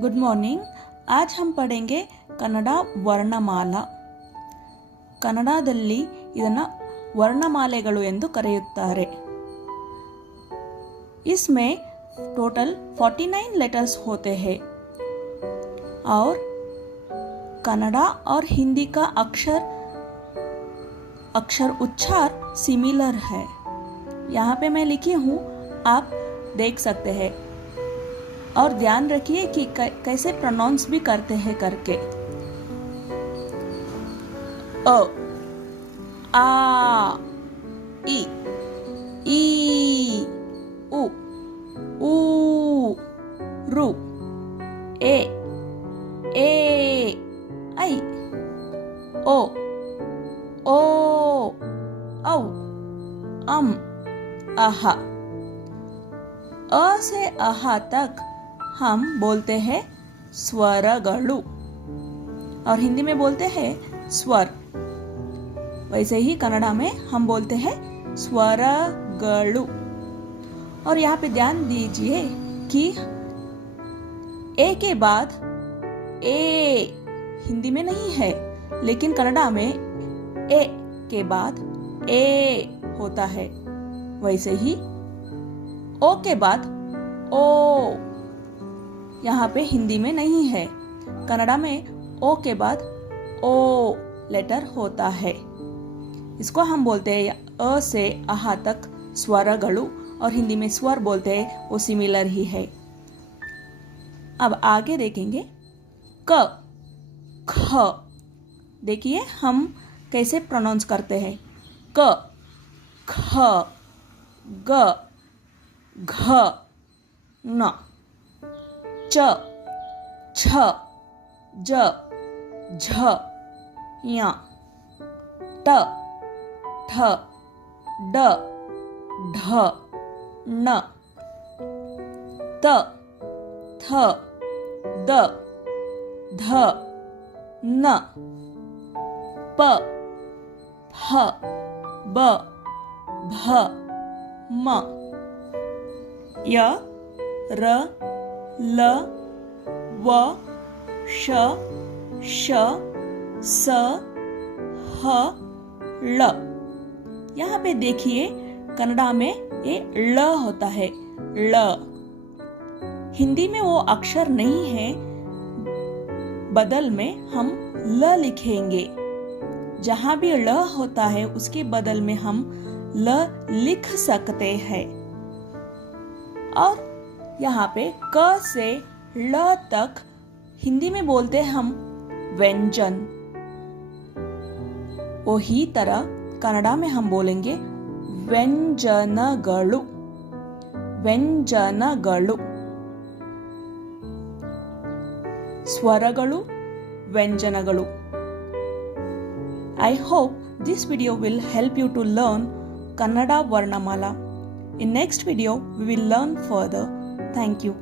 Good morning. आज हम पढ़ेंगे ಕನ್ನಡ ವರ್ಣಮಾಲಾ। ಕನ್ನಡದಲ್ಲಿ ಇದನ್ನು ವರ್ಣಮಾಲೆಗಳು ಎಂದು ಕರೆಯುತ್ತಾರೆ। इसमें टोटल 49 लेटर्स होते हैं और कन्नड़ा और हिंदी का अक्षर उच्चार सिमिलर है। यहाँ पे मैं लिखी हूँ, आप देख सकते हैं और ध्यान रखिए कि कैसे प्रोनाउंस भी करते हैं करके। अ, आ, ई, ई, उ, ऊ, रु, ए, ऐ, ओ, औ, अम, अह। अ से अह तक हम बोलते हैं स्वरगळु और हिंदी में बोलते हैं स्वर। वैसे ही कन्नड़ा में हम बोलते हैं स्वरगळु। और यहाँ पे ध्यान दीजिए कि ए के बाद ए हिंदी में नहीं है, लेकिन कन्नड़ा में ए के बाद ए होता है। वैसे ही ओ के बाद ओ यहाँ पे हिंदी में नहीं है, कन्नड़ा में ओ के बाद ओ लेटर होता है। इसको हम बोलते हैं अ से अह तक स्वरगळु और हिंदी में स्वर बोलते हैं, वो सिमिलर ही है। अब आगे देखेंगे क, ख। देखिए हम कैसे प्रोनाउंस करते हैं। क, ख, ग, घ, न, च, छ, ज, झ, ञ, ट, ठ, ड, ढ, न, त, थ, द, ध, न, प, फ, ब, भ, म, य, र, ल, व, श, श, स, ह, ल। यहाँ पे देखिए कन्नड़ा में ये ल होता है, ल। हिंदी में वो अक्षर नहीं है, बदल में हम ल लिखेंगे। जहाँ भी ल होता है उसके बदल में हम ल लिख सकते हैं। और यहाँ पे क से ल तक हिंदी में बोलते हैं हम व्यंजन। वही तरह कन्नड़ा में हम बोलेंगे व्यंजनगळु, व्यंजनगळु। स्वरगळु, व्यंजनगळु। I hope this video will help you to learn Kannada Varnamala. In next video, we will learn further. Thank you.